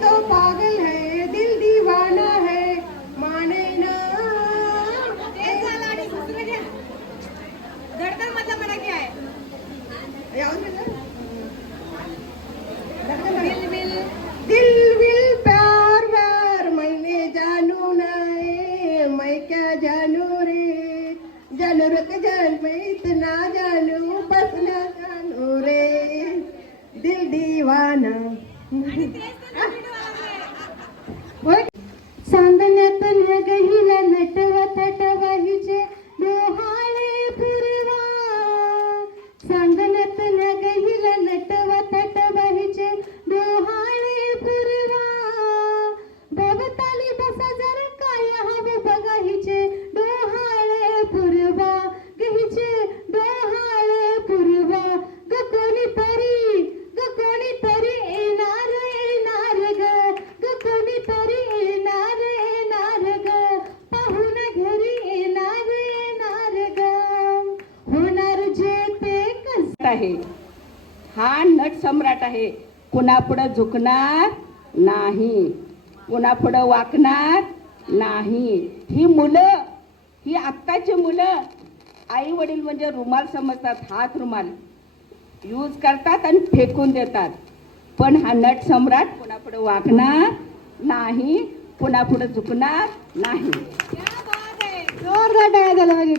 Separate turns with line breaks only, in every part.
तो पागल है दिल दीवाना है। माने ना।
मधला मराठी आहे
याद है दिल विल प्यार व्यार मैंने जानू नहीं मैं क्या जानू रे? जानू रख जान मैं इतना जानू बस ना जानू रे। दिल दीवाना।
आहे. कुणापुढं झुकणार नाही. कुणापुढं वाकणार नाही. ही मुलं ही आत्ताची मुलं आई वडील म्हणजे रुमाल समजतात हात रुमाल. यूज करतात आणि फेकून देतात. पण हा नट सम्राट कुणापुढं वाकणार नाही कुणापुढं झुकणार नाही.
जोरदार टाळ्या झाला पाहिजे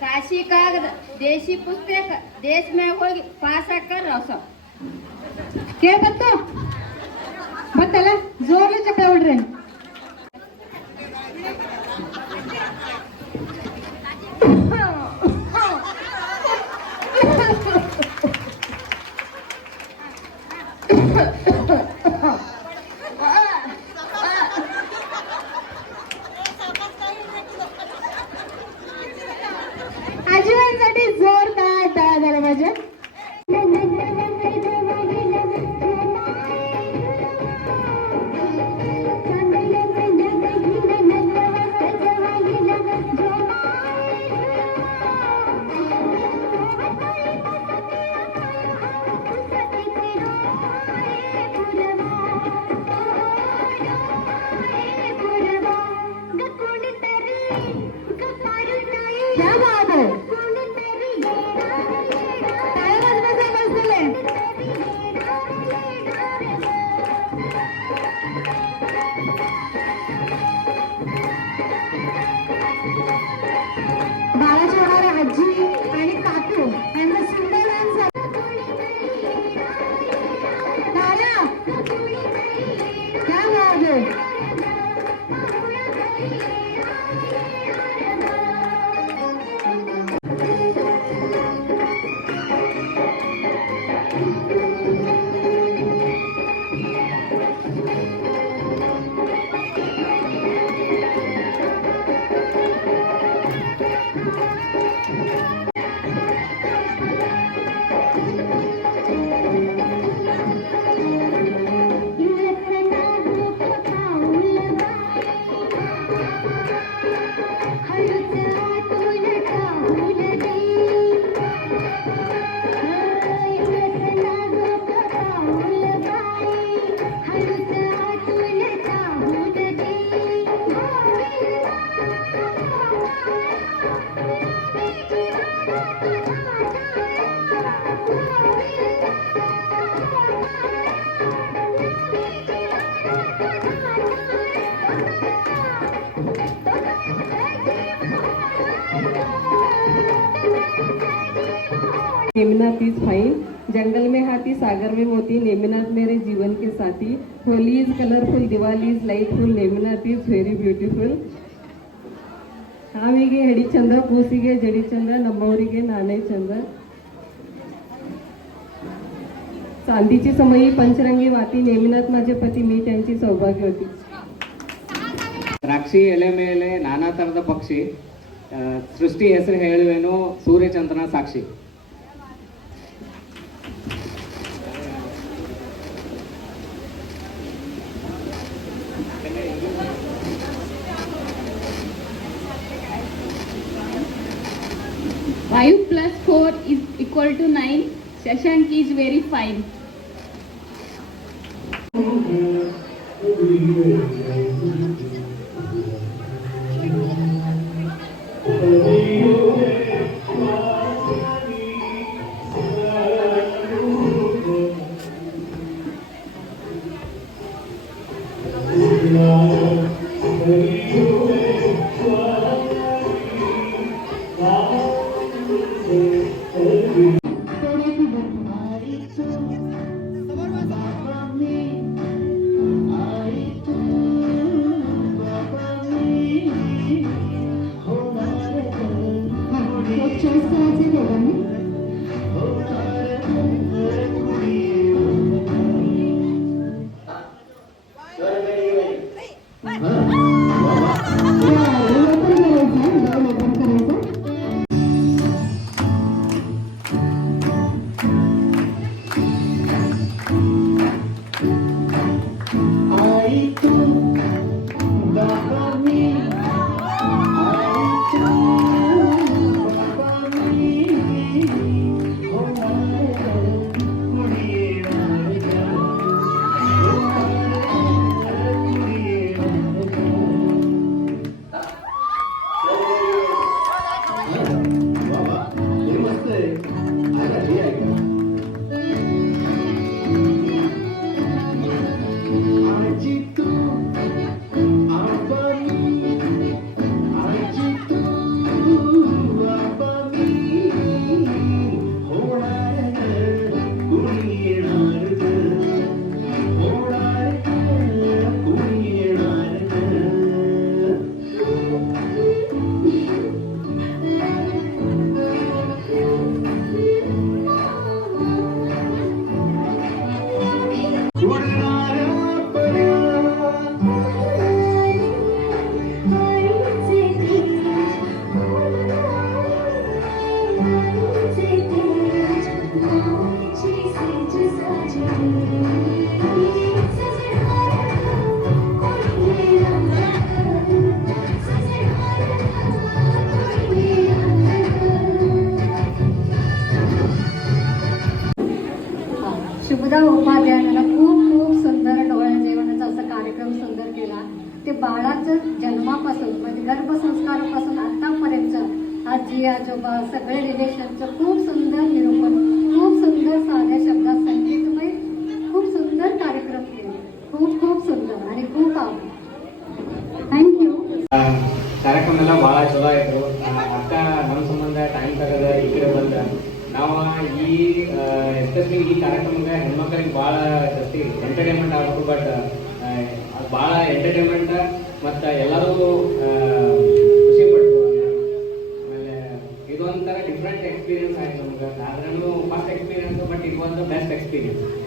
काशी कागद देशी पुस्तक देश में होगी पासा कर रसो
खेळ बघतो बघ त्याला जोरले चपड्या उड रे Thank you.
Nemnath is fine जंगल में हाथी सागर में मोती नेमिनाथ मेरे जीवन के साथी Holi is colourful Diwali is lightful Neminath is very beautiful ಹಾವಿಗೆ ಹೆಡಿ ಚಂದ ಕೂಸಿಗೆ ಜಡಿ ಚಂದ ನಮ್ಮವರಿಗೆ ನಾನೇ ಚಂದ चांदीची समयी पंचरंगी वाती नेमिनाथ माझे पती मी त्यांची सौभाग्यवती
ದ್ರಾಕ್ಷಿ ಎಲೆ ಮೇಲೆ ನಾನಾ ಥರದ ಪಕ್ಷಿ ಆ, ಸೃಷ್ಟಿ ಹೆಸರು ಹೇಳುವೇನು ಸೂರ್ಯಚಂದ್ರನ ಸಾಕ್ಷಿ
equal to nine. Shashank is very fine.
आजी आजोबा सगळे रिलेशनचं खूप सुंदर निरूपण खूप सुंदर साध्या शब्दात संगीतमय खूप सुंदर कार्यक्रम केले खूप खूप सुंदर आणि खूप आवड थँक्यू
ಆ, ಕಾರ್ಯಕ್ರಮ ಎಲ್ಲ ಭಾಳ ಚಲೋ ಆಯಿತು ಅಕ್ಕ ನಮ್ಮ ಸಂಬಂಧ ಟೈಮ್ ತಗದ ಈ ಕಡೆ ಬಂದ ನಾವು ಈ ಎಸ್ಪೆಷಲಿ ಈ ಕಾರ್ಯಕ್ರಮಕ್ಕೆ ಹೆಣ್ಮಕ್ಳಿಗೆ ಭಾಳ ಜಾಸ್ತಿ ಎಂಟರ್ಟೈನ್ಮೆಂಟ್ ಆಗಬೇಕು ಬಟ್ ಭಾಳ ಎಂಟರ್ಟೈನ್ಮೆಂಟ್ ಮತ್ತು ಎಲ್ಲರೂ एक्सपिरियन्स